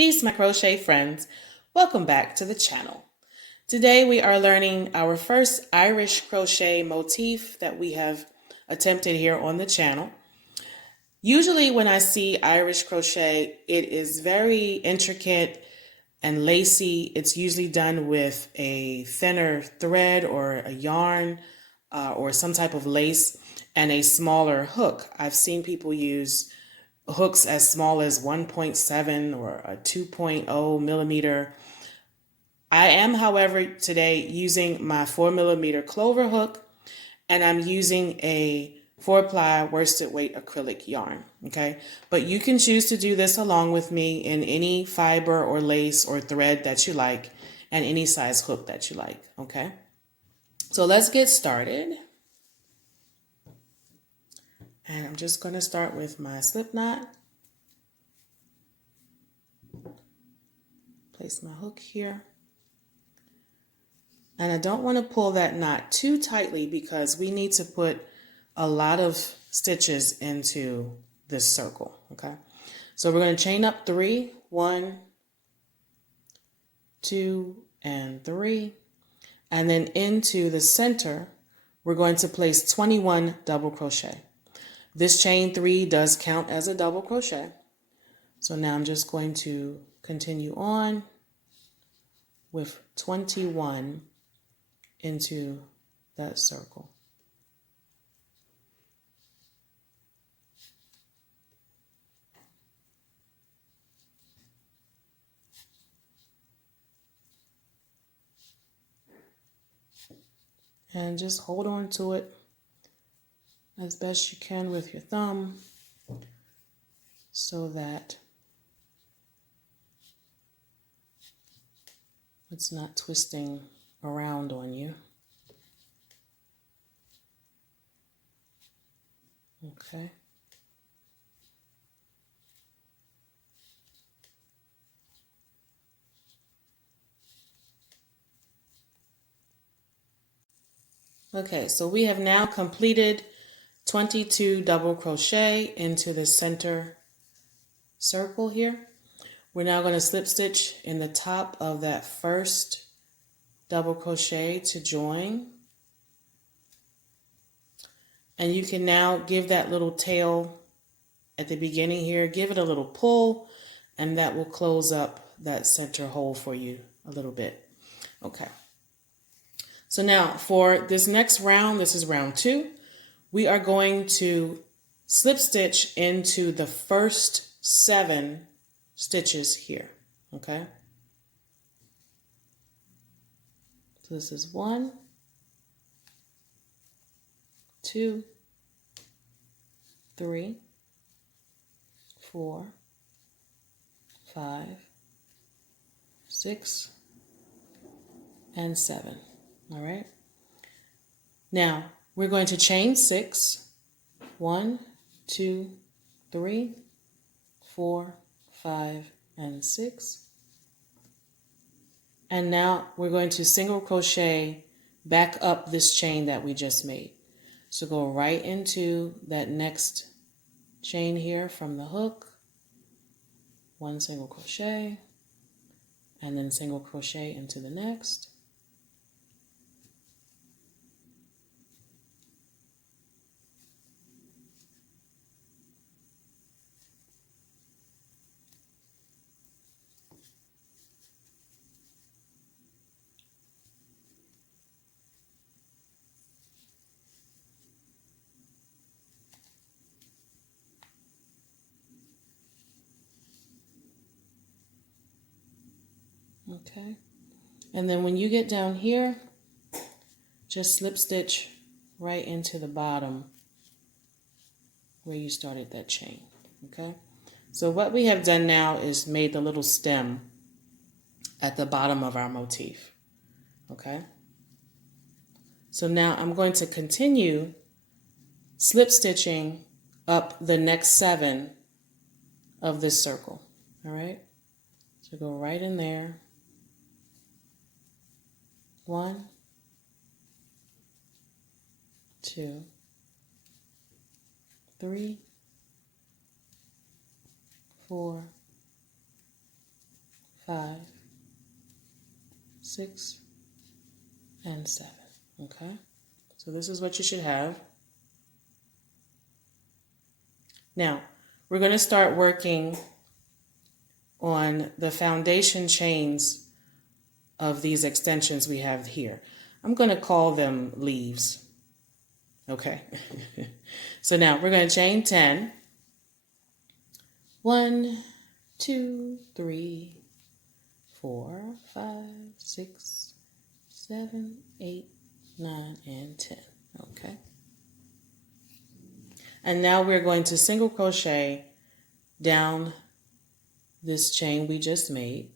Peace, my crochet friends. Welcome back to the channel. Today we are learning our first Irish crochet motif that we have attempted here on the channel. Usually when I see Irish crochet, it is very intricate and lacy. It's usually done with a thinner thread or a yarn or some type of lace and a smaller hook. I've seen people use hooks as small as 1.7 or a 2.0 millimeter. I am, however, today using my 4mm clover hook, and I'm using a 4-ply worsted weight acrylic yarn, okay? But you can choose to do this along with me in any fiber or lace or thread that you like and any size hook that you like, okay? So let's get started. And I'm just going to start with my slip knot. Place my hook here. And I don't want to pull that knot too tightly because we need to put a lot of stitches into this circle, okay? So we're going to chain up 3, 1, 2, and 3. And then into the center, we're going to place 21 double crochet. This chain 3 does count as a double crochet. So now I'm just going to continue on with 21 into that circle. And just hold on to it as best you can with your thumb so that it's not twisting around on you. Okay. Okay, so we have now completed 22 double crochet into the center circle here. We're now going to slip stitch in the top of that first double crochet to join. And you can now give that little tail at the beginning here, give it a little pull, and that will close up that center hole for you a little bit. Okay. So now for this next round, this is round 2, we are going to slip stitch into the first 7 stitches here, okay? So this is 1, 2, 3, 4, 5, 6, and 7. All right. Now we're going to chain 6. 1, 2, 3, 4, 5, and 6. And now we're going to single crochet back up this chain that we just made. So go right into that next chain here from the hook. 1 single crochet, and then single crochet into the next. Okay, and then when you get down here, just slip stitch right into the bottom where you started that chain, okay? So what we have done now is made the little stem at the bottom of our motif, okay? So now I'm going to continue slip stitching up the next 7 of this circle, all right? So go right in there. 1, 2, 3, 4, 5, 6, and 7. Okay, so this is what you should have. Now, we're going to start working on the foundation chains of these extensions we have here. I'm going to call them leaves. Okay, so now we're going to chain 10. 1, 2, 3, 4, 5, 6, 7, 8, 9, and 10. Okay. And now we're going to single crochet down this chain we just made.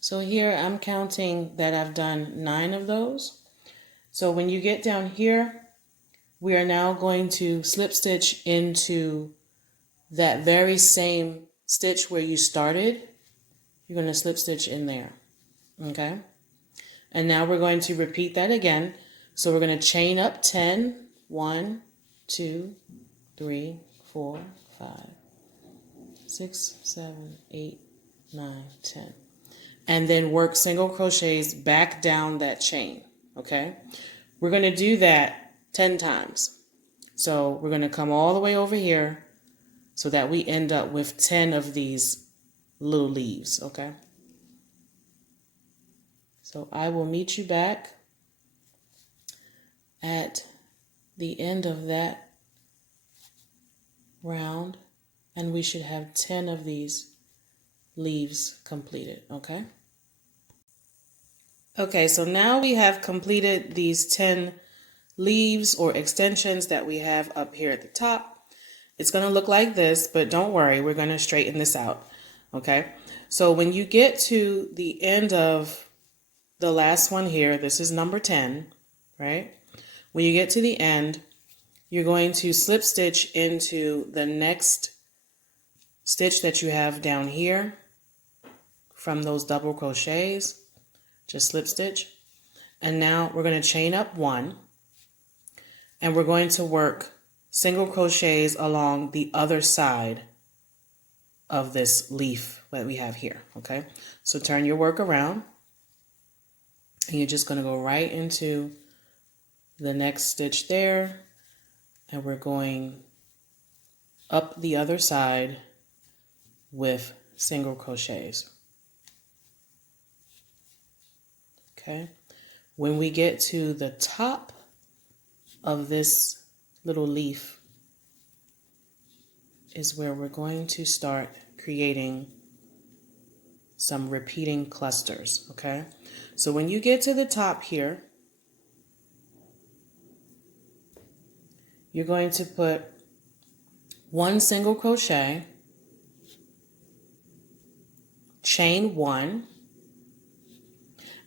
So here I'm counting that I've done 9 of those. So when you get down here, we are now going to slip stitch into that very same stitch where you started. You're going to slip stitch in there. Okay. And now we're going to repeat that again. So we're going to chain up 10. 1, 2, 3, 4, 5, 6, 7, 8, 9, 10. And then work single crochets back down that chain. Okay. We're going to do that 10 times. So we're going to come all the way over here so that we end up with 10 of these little leaves. Okay. So I will meet you back at the end of that round, and we should have 10 of these leaves completed. Okay. Okay, so now we have completed these 10 leaves or extensions that we have up here at the top. It's going to look like this, but don't worry, we're going to straighten this out. Okay, so when you get to the end of the last one here, this is number 10, right? When you get to the end, you're going to slip stitch into the next stitch that you have down here from those double crochets. Just slip stitch. And now we're going to chain up 1, and we're going to work single crochets along the other side of this leaf that we have here. Okay, so turn your work around, and you're just going to go right into the next stitch there, and we're going up the other side with single crochets. Okay, when we get to the top of this little leaf is where we're going to start creating some repeating clusters. Okay, so when you get to the top here, you're going to put 1 single crochet, chain 1,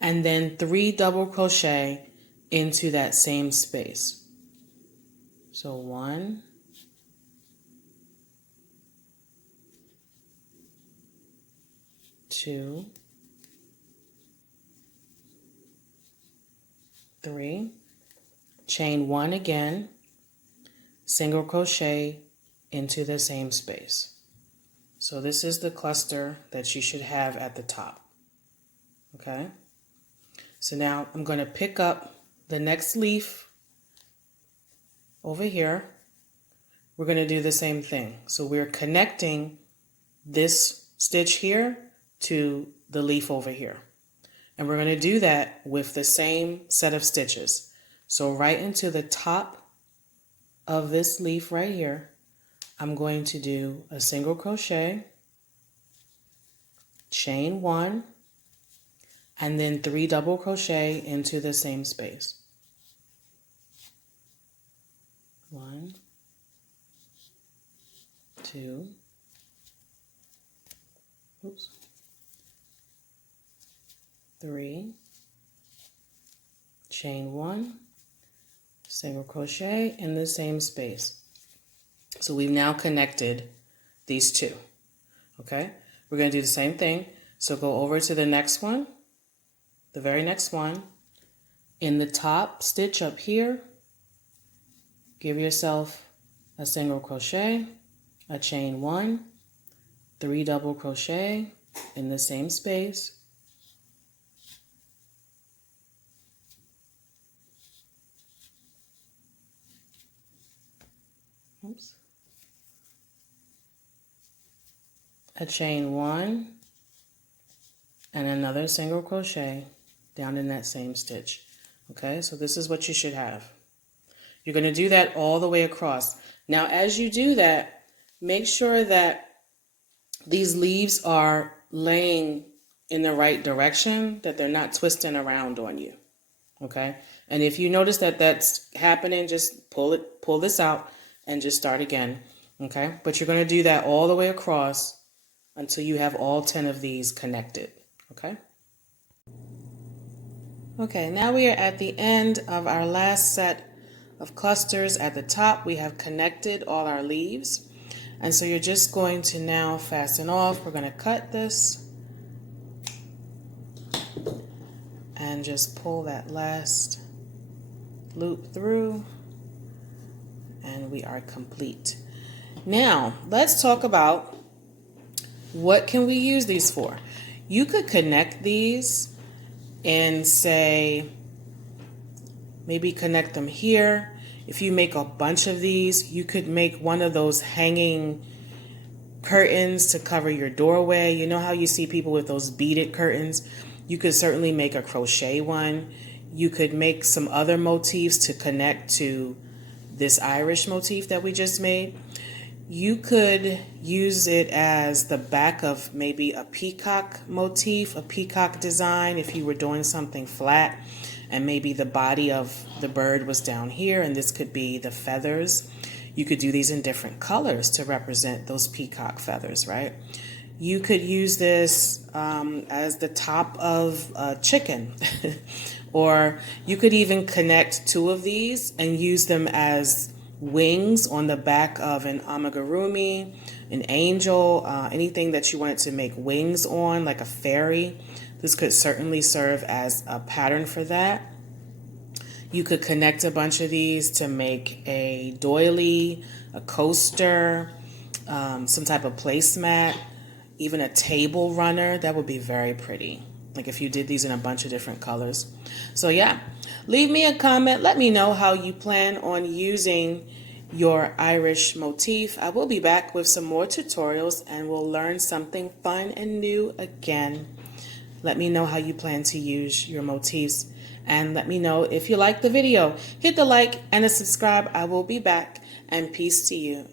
and then 3 double crochet into that same space. So 1, 2, 3, chain 1 again, single crochet into the same space. So this is the cluster that you should have at the top. Okay, so now I'm going to pick up the next leaf over here. We're going to do the same thing. So we're connecting this stitch here to the leaf over here. And we're going to do that with the same set of stitches. So right into the top of this leaf right here, I'm going to do a single crochet, chain 1, and then 3 double crochet into the same space. 1, 2, Oops. 3, chain 1, single crochet in the same space. So we've now connected these two. Okay, we're going to do the same thing. So go over to the next one, the very next one. In the top stitch up here, give yourself a single crochet, a chain 1, 3 double crochet in the same space. Oops. A chain 1 and another single crochet down in that same stitch. Okay, so this is what you should have. You're going to do that all the way across. Now, as you do that, make sure that these leaves are laying in the right direction, that they're not twisting around on you. Okay, and if you notice that that's happening, just pull this out and just start again. Okay, but you're going to do that all the way across until you have all 10 of these connected. Okay. Okay, now we are at the end of our last set of clusters. At the top, we have connected all our leaves. And so you're just going to now fasten off. We're going to cut this and just pull that last loop through, and we are complete. Now, let's talk about what can we use these for. You could connect these and say, maybe connect them here. If you make a bunch of these, you could make one of those hanging curtains to cover your doorway. You know how you see people with those beaded curtains? You could certainly make a crochet one. You could make some other motifs to connect to this Irish motif that we just made. You could use it as the back of maybe a peacock motif, a peacock design, if you were doing something flat and maybe the body of the bird was down here and this could be the feathers. You could do these in different colors to represent those peacock feathers, right? You could use this as the top of a chicken. Or you could even connect two of these and use them as wings on the back of an amigurumi, an angel, anything that you wanted to make wings on, like a fairy. This could certainly serve as a pattern for that. You could connect a bunch of these to make a doily, a coaster, some type of placemat, even a table runner. That would be very pretty. Like if you did these in a bunch of different colors. So yeah, leave me a comment. Let me know how you plan on using your Irish motif. I will be back with some more tutorials and we'll learn something fun and new again. Let me know how you plan to use your motifs and let me know if you like the video. Hit the like and a subscribe. I will be back, and peace to you.